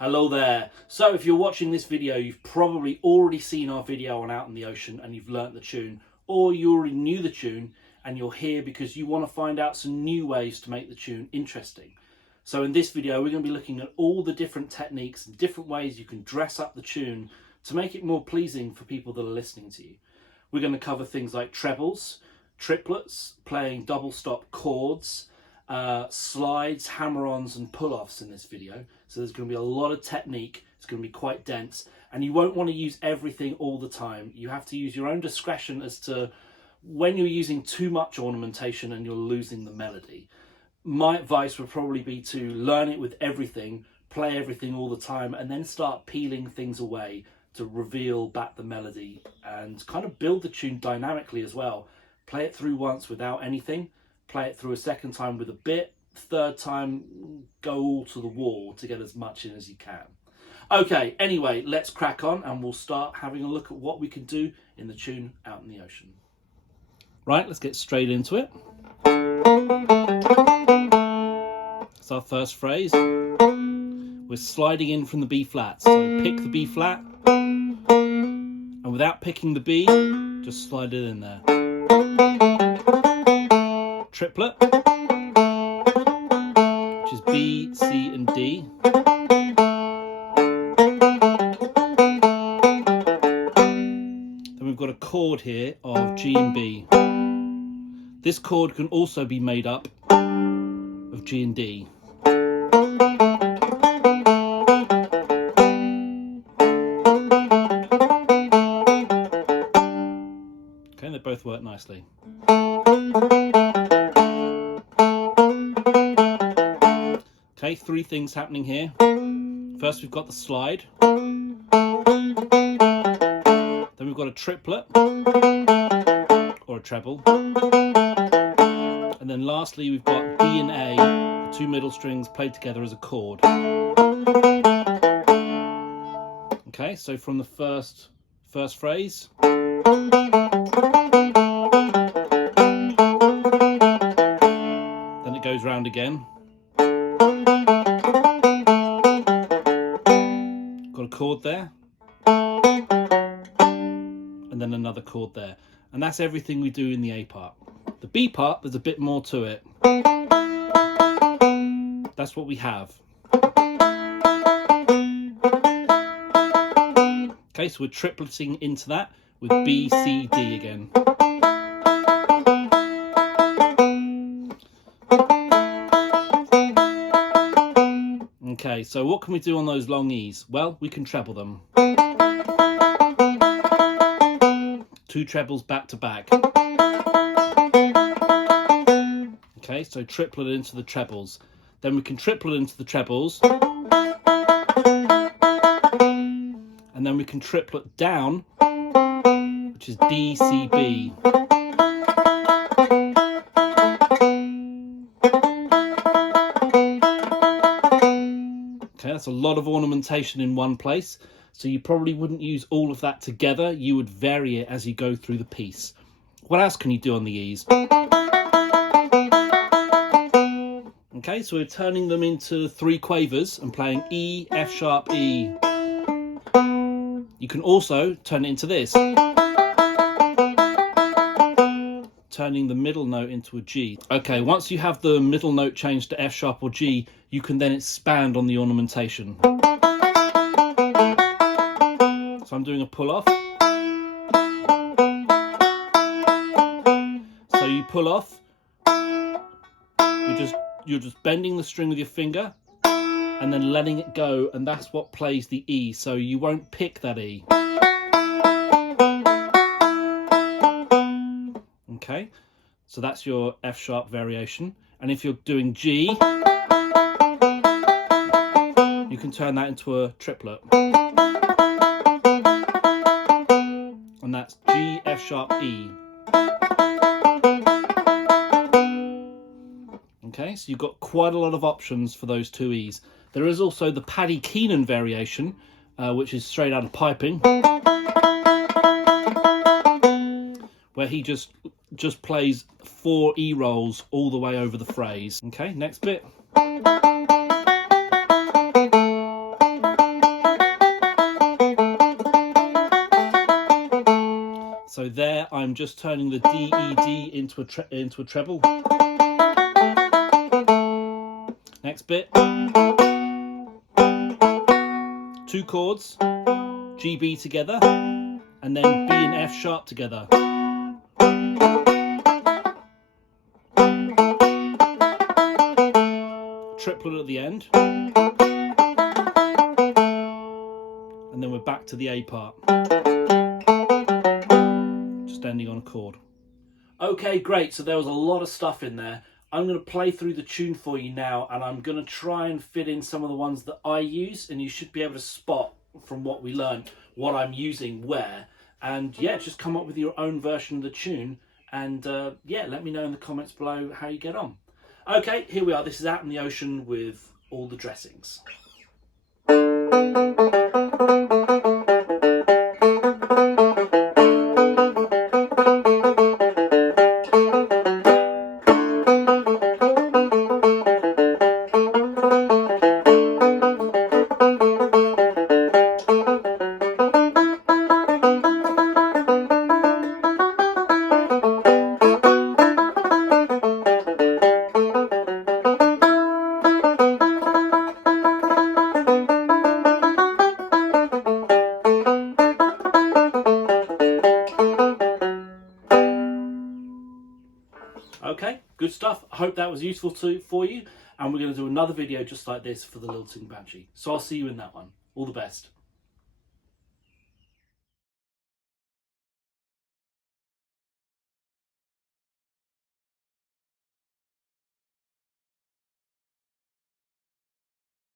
Hello there. So if you're watching this video, you've probably already seen our video on Out in the Ocean and you've learnt the tune, or you already knew the tune and you're here because you want to find out some new ways to make the tune interesting. So in this video, we're going to be looking at all the different techniques and different ways you can dress up the tune to make it more pleasing for people that are listening to you. We're going to cover things like trebles, triplets, playing double stop chords, slides, hammer-ons and pull-offs in this video. So there's going to be a lot of technique. It's going to be quite dense and you won't want to use everything all the time. You have to use your own discretion as to when you're using too much ornamentation and you're losing the melody. My advice would probably be to learn it with everything, play everything all the time, and then start peeling things away to reveal back the melody and kind of build the tune dynamically as well. Play it through once without anything, play it through a second time with a bit, third time go all to the wall to get as much in as you can. Okay, anyway, let's crack on and we'll start having a look at what we can do in the tune Out in the Ocean. Right, let's get straight into it. It's our first phrase. We're sliding in from the B flat, so pick the B flat and without picking the B, just slide it in there. Triplet, which is B, C and D. Then we've got a chord here of G and B. This chord can also be made up of G and D. Okay, they both work nicely. Okay, three things happening here. First we've got the slide. Then we've got a triplet or a treble. And then lastly we've got B and A, the two middle strings played together as a chord. Okay, so from the first phrase. Then it goes round again. Got a chord there. And then another chord there. And that's everything we do in the A part. The B part, there's a bit more to it. That's what we have. Okay, so we're tripleting into that with B, C, D again. Okay, so what can we do on those long E's? Well, we can treble them. Two trebles back to back. Okay, so triplet into the trebles. Then we can triplet into the trebles. And then we can triplet down, which is D, C, B. Okay, that's a lot of ornamentation in one place. So you probably wouldn't use all of that together. You would vary it as you go through the piece. What else can you do on the E's? Okay, so we're turning them into three quavers and playing E, F sharp, E. You can also turn it into this. Turning the middle note into a G. Okay, once you have the middle note changed to F sharp or G, you can then expand on the ornamentation. So I'm doing a pull off. So you pull off, you're just bending the string with your finger and then letting it go, and that's what plays the E, so you won't pick that E. Okay, so that's your F sharp variation. And if you're doing G, you can turn that into a triplet. And that's G, F sharp, E. Okay, so you've got quite a lot of options for those two E's. There is also the Paddy Keenan variation, which is straight out of piping, where he just plays 4 E rolls all the way over the phrase. Okay, next bit. So there I'm just turning the D, E, D into a treble. Next bit. 2 chords, G, B together, and then B and F sharp together. Triplet at the end. And then we're back to the A part. Just ending on a chord. Okay, great. So there was a lot of stuff in there. I'm going to play through the tune for you now, and I'm going to try and fit in some of the ones that I use, and you should be able to spot from what we learned what I'm using where. And yeah, just come up with your own version of the tune, and yeah, let me know in the comments below how you get on. Okay, here we are. This is Out in the Ocean with all the dressings. Okay, good stuff. I hope that was useful for you, and we're going to do another video just like this for the Lilting Banshee. So I'll see you in that one. All the best.